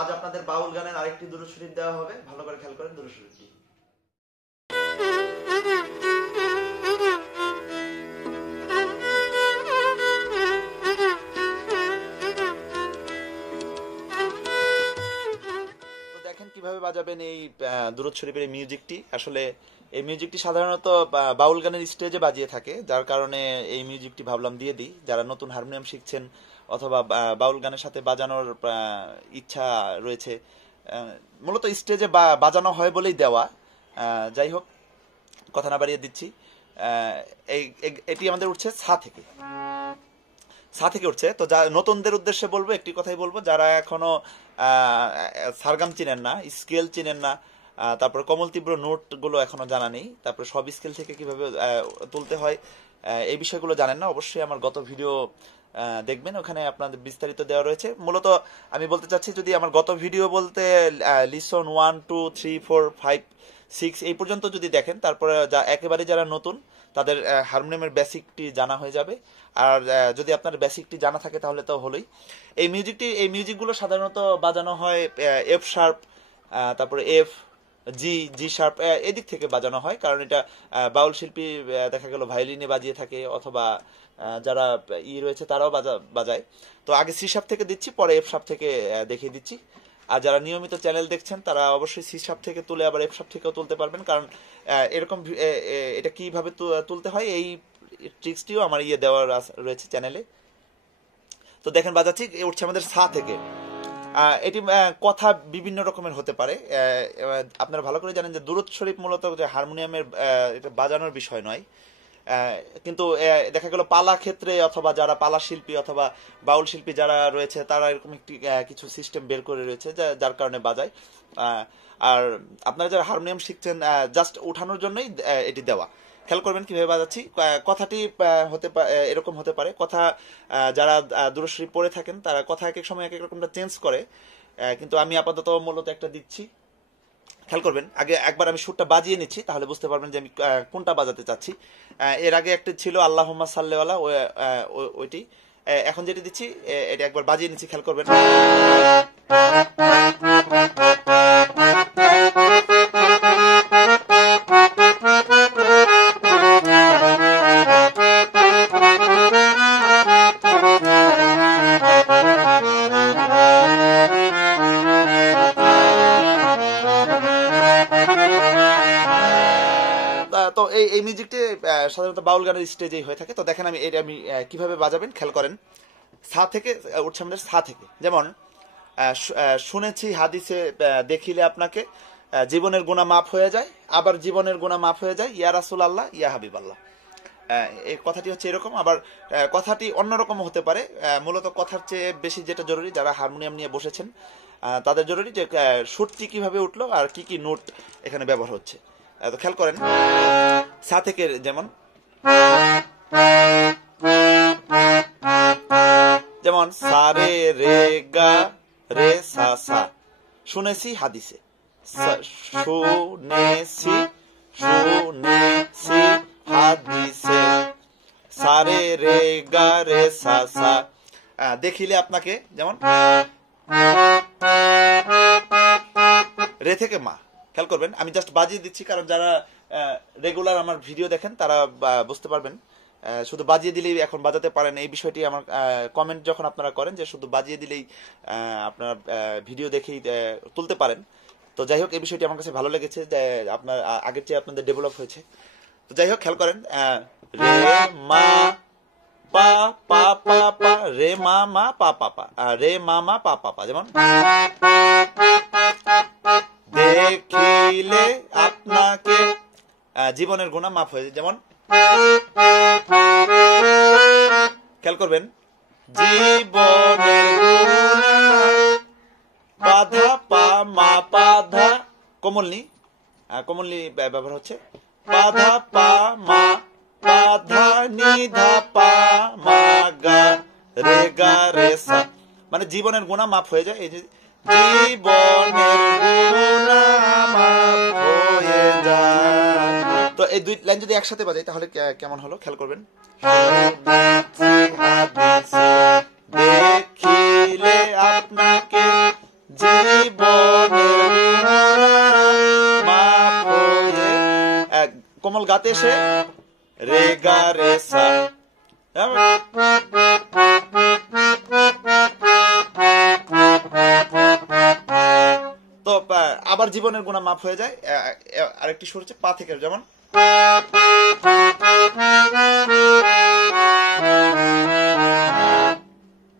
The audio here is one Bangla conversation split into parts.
আজ আপনাদের বাউল গানের আরেকটি দুরূদ শরীফ দেওয়া হবে, ভালো করে খেয়াল করেন দুরূদ শরীফটি। তো দেখেন কিভাবে বাজাবেন এই দুরূদ শরীফের মিউজিকটি। আসলে এই মিউজিকটি সাধারণত বাউল গানের স্টেজে বাজিয়ে থাকে, যার কারণে এই মিউজিকটি ভাবলাম দিয়ে দিই। যারা নতুন হারমোনিয়াম শিখছেন অথবা বাউল গানের সাথে বাজানোর ইচ্ছা রয়েছে, মূলত স্টেজে বাজানো হয় বলেই দেওয়া। যাই হোক, কথা না বাড়িয়ে দিচ্ছি। এটি আমাদের উঠছে সা থেকে উঠছে। তো নতুনদের উদ্দেশ্যে বলবো, একটি কথাই বলবো, যারা এখনো সারগাম চিনেন না, স্কেল চিনেন না, তারপরে কমল তীব্র নোটগুলো এখনো জানা নেই, তারপরে সব স্কেল থেকে কিভাবে তুলতে হয় এই বিষয়গুলো জানেন না, অবশ্যই আমার গত ভিডিও দেখবেন, ওখানে আপনাদের বিস্তারিত দেওয়া রয়েছে। মূলত আমি বলতে চাচ্ছি, যদি আমার গত ভিডিও বলতে লিসন 1, 2, 3, 4, 5, 6 এই পর্যন্ত যদি দেখেন, তারপরে একেবারে যারা নতুন তাদের হারমোনিয়ামের বেসিকটি জানা হয়ে যাবে। আর যদি আপনার বেসিকটি জানা থাকে তাহলে তো হলোই। এই মিউজিকগুলো সাধারণত বাজানো হয় এফ শার্প, তারপরে এফ, জি শার্প, এদিক থেকে বাজানো হয়। কারণ এটা বাউল শিল্পী দেখা গেল ভায়োলিনে বাজিয়ে থাকে, অথবা যারা রয়েছে তারাও বাজায়। তো আগে সি শার্প থেকে দিচ্ছি, পরে এফ শার্প থেকে দেখিয়ে দিচ্ছি। আর যারা নিয়মিত চ্যানেল দেখছেন তারা অবশ্যই সি শার্প থেকে তুলে আবার এফ শার্প থেকেও তুলতে পারবেন। কারণ এরকম এটা কিভাবে তুলতে হয় এই ট্রিক্সটিও আমার দেওয়া রয়েছে চ্যানেলে। তো দেখেন বাজাচ্ছি, উঠছে আমাদের সা থেকে। এটি কথা বিভিন্ন রকমের হতে পারে। আপনারা ভালো করে জানেন যে দুরূদ শরীফ মূলত যে হারমোনিয়ামের এটা বাজানোর বিষয় নয়, কিন্তু দেখা গেল পালা ক্ষেত্রে অথবা যারা পালা শিল্পী অথবা বাউল শিল্পী যারা রয়েছে তারা এরকম একটি কিছু সিস্টেম বের করে রয়েছে যার কারণে বাজায়। আর আপনারা যারা হারমোনিয়াম শিখছেন জাস্ট উঠানোর জন্যই এটি দেওয়া। খেয়াল করবেন কিভাবে বাজাচ্ছি। কথাটি এরকম হতে পারে, কথা যারা দুরূদ শরীফ পড়ে থাকেন তারা কথা এক এক সময় এক এক রকমটা চেঞ্জ করে, কিন্তু আমি আপাতত মূলত একটা দিচ্ছি। খেয়াল করবেন, আগে একবার আমি সুরটা বাজিয়ে নিচ্ছি, তাহলে বুঝতে পারবেন যে আমি কোনটা বাজাতে চাচ্ছি। এর আগে একটা ছিল আল্লাহুম্মা সাল্লি আলা, ওইটি। এখন যেটি দিচ্ছি এটা একবার বাজিয়ে নিচ্ছি, খেয়াল করবেন। তো এই মিউজিকটি সাধারণত বাউল গানের স্টেজেই হয়ে থাকে। তো দেখেন আমি কিভাবে বাজাবেন, খেয়াল করেন। সা থেকে উঠছে আমাদের সা থেকে। যেমন শুনেছি হাদিসে দেখিলে আপনাকে জীবনের গুনাহ মাফ হয়ে যায়, আবার জীবনের গুনাহ মাফ হয়ে যায়, ইয়া রাসূলুল্লাহ ইয়া হাবিবাল্লাহ। এই কথাটি হচ্ছে এরকম। আবার কথাটি অন্যরকম হতে পারে। মূলত কথার চেয়ে বেশি যেটা জরুরি, যারা হারমোনিয়াম নিয়ে বসেছেন তাদের জরুরি যে সুরটি কিভাবে উঠলো আর কি কি নোট এখানে ব্যবহার হচ্ছে। তো খেয়াল করেন সা থেকে, যেমন সা রে রে গা রে সা সা, শুনেছি হাদিসে, শুনেছি হাদিসে, সা রে রে গা রে সা সা। দেখিলে আপনাকে, যেমন রে থেকে মা। খেয়াল করবেন আমি জাস্ট বাজিয়ে দিচ্ছি, কারণ যারা রেগুলার আমার ভিডিও দেখেন তারা বুঝতে পারবেন। শুধু বাজিয়ে দিলেই এখন বাজাতে পারেন এই বিষয়টি আমার কমেন্ট যখন আপনারা করেন যে শুধু বাজিয়ে দিলেই আপনারা ভিডিও দেখেই তুলতে পারেন। তো যাই হোক, এই বিষয়টি আমার কাছে ভালো লেগেছে যে আপনার আগের চেয়ে আপনাদের ডেভেলপ হয়েছে। তো যাই হোক, খেয়াল করেন রে মা পা পা পা পা, রে মা মা পা পা পা, রে মা মা পা পা পা। যেমন দেখিলে আপনাকে জীবনের গুনাহ মাফ হয়ে যায়। যেমন খেয়াল করবেন জীবনের গুনাহ বাধা পা মা পাধা, কমলনি ব্যবহার হচ্ছে, বাধা পা মা পাধা নিধা পা মা গা রে গা রে সা, মানে জীবনের গুনাহ মাফ হয়ে যায়। এই যে জীবনের গুনাহ মাফ হয়ে যায়। তো এই দুই লাইন যদি একসাথে বাজাই তাহলে কেমন হলো খেয়াল করবেন। দেখিলে আপনাকে সাথে এসে রে গা রে সা। তো আবার জীবনের গুণা মাফ হয়ে যায়। আরেকটি সুর হচ্ছে পা থেকে, যেমন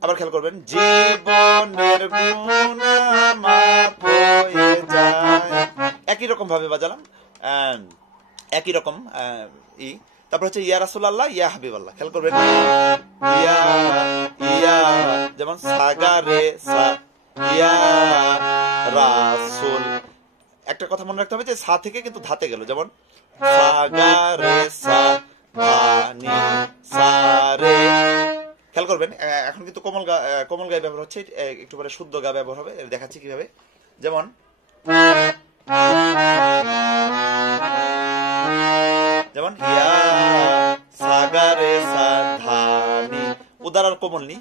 আবার খেয়াল করবেন, জীবনের গুণা মাফ হয়ে যায়, একই রকম ভাবে বাজালাম, একই রকম ই। তারপর হচ্ছে ইয়া রাসূলুল্লাহ ইয়া হাবিবাল্লাহ, খেয়াল করবেন, ইয়া ইয়া, যেমন সাগা রে সা, ইয়া রাসূল। একটা কথা মনে রাখতে হবে যে সা থেকে কিন্তু ধাতে গেল, যেমন সাগা রে সা ধা নি সা রে। খেয়াল করবেন এখন কিন্তু কোমল গায়ে ব্যবহার হচ্ছে, একটু পরে শুদ্ধ গা ব্যবহার হবে, দেখাচ্ছি কিভাবে। যেমন যেমন ইয়া সাগা রে সা ধা নি, উদার আর কোমল নি,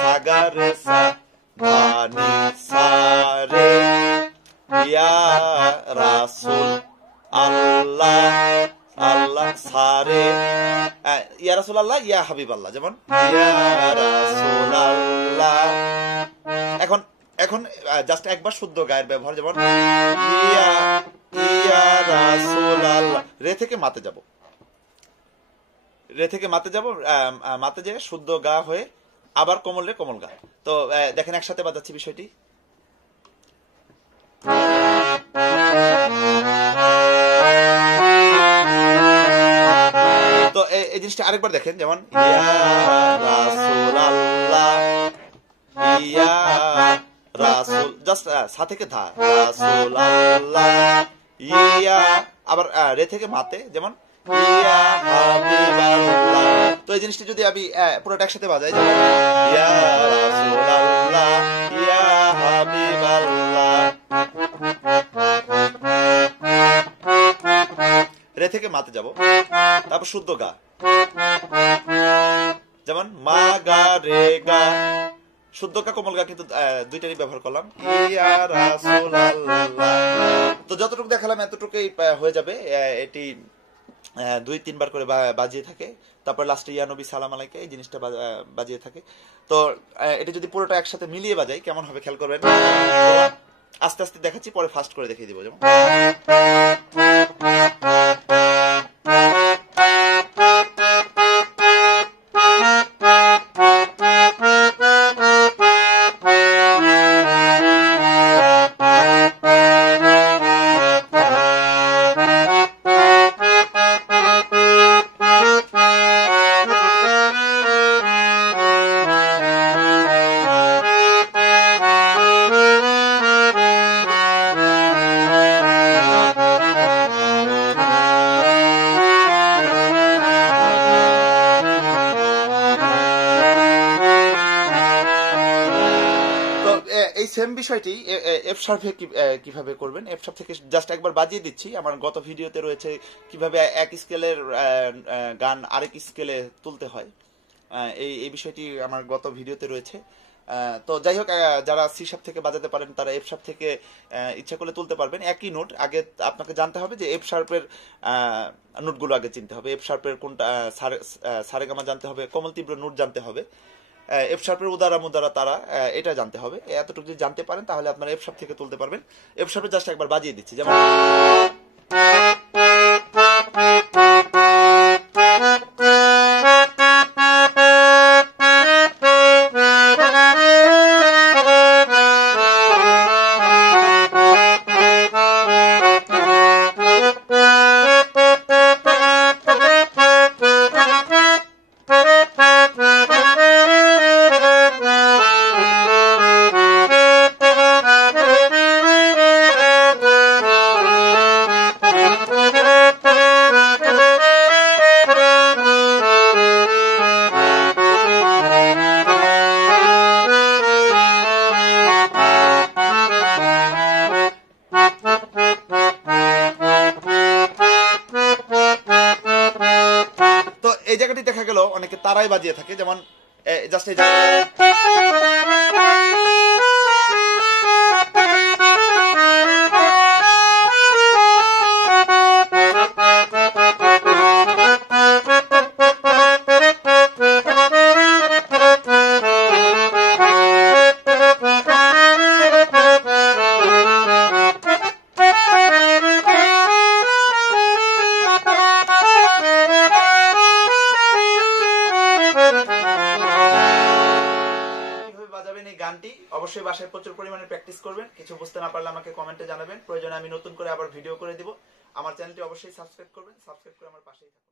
সাগা রে সা ধা নি সা রে, ইয়া রাসূল আল্লাহ আল্লাহ সারে, ইয়া রাসূলুল্লাহ ইয়া হাবিবাল্লাহ, যেমন ইয়া রাসূলুল্লাহ। এখন এখন জাস্ট একবার শুদ্ধ গায়ের ব্যবহার, যেমন ইয়া ইয়া রাসূলুল্লাহ, রে থেকে মাতে যাব, রে থেকে মাতে যাব, মাতে যে শুদ্ধ গা হয়ে আবার কোমল রে কোমল গা। তো দেখেন একসাথে বাজাচ্ছি বিষয়টি। তো এই জিনিসটা আরেকবার দেখেন, যেমন ইয়া রাসূলুল্লাহ ইয়া রাসূল, জাস্ট সা থেকে ধা, রাসূলুল্লাহ ইয়া, আবার রে থেকে মাতে, যেমন ইয়া হাবিবাল্লাহ। তো এই জিনিসটা যদি আমি পুরোটা একসাথে বাজাই, যেমন ইয়া রাসূলুল্লাহ ইয়া হাবিবাল্লাহ, রে থেকে মাতে যাব, তারপর শুদ্ধ গা, যেমন মা গা রে গা, শুদ্ধ গা কোমল গা কিন্তু দুইটারই ব্যবহার করলাম, ইয়া রাসূলুল্লাহ। তো যতটুকু দেখালাম এতটুকুই হয়ে যাবে। এটি 2-3 বার করে বাজিয়ে থাকে, তারপর লাস্টে ইয়া নবী সালাম আলাইকা, এই জিনিসটা বাজিয়ে থাকে। তো এটা যদি পুরোটা একসাথে মিলিয়ে বাজাই কেমন হবে খেয়াল করবেন। আস্তে আস্তে দেখাচ্ছি, পরে ফাস্ট করে দেখিয়ে দিব। যেমন সেম বিষয়টি এফ শার্পে কিভাবে করবেন। এফ শার্প থেকে জাস্ট একবার বাজিয়ে দিচ্ছি, আমার গত ভিডিওতে রয়েছে কিভাবে এক স্কেলের গান আরেক স্কেলে তুলতে হয়, এই বিষয়টি আমার গত ভিডিওতে রয়েছে। তো যাই হোক, যারা সি শার্প থেকে বাজাতে পারেন তারা এফ শার্প থেকে ইচ্ছা করলে তুলতে পারবেন। একই নোট, আগে আপনাকে জানতে হবে যে এফ শার্পের নোটগুলো আগে চিনতে হবে, এফ শার্পের কোনটা সারেগামা জানতে হবে, কোমল তীব্র নোট জানতে হবে, এফ শার্পের উদারা মুদারা তারা এটা জানতে হবে। এতটুকু যদি জানতে পারেন তাহলে আপনারা এফ শার্প থেকে তুলতে পারবেন। এফ শার্পে জাস্ট একবার বাজিয়ে দিচ্ছি, যেমন এই জায়গাটি দেখা গেল অনেকে তারাই বাজিয়ে থাকে, যেমন জাস্ট এই গানটি অবশ্যই বাসায় প্রচুর পরিমাণে প্র্যাকটিস করবেন। কিছু বুঝতে না পারলে আমাকে কমেন্টে জানাবেন, প্রয়োজনে আমি নতুন করে আবার ভিডিও করে দিব। আমার চ্যানেলটি অবশ্যই সাবস্ক্রাইব করবেন, সাবস্ক্রাইব করে আমার পাশেই থাকবেন।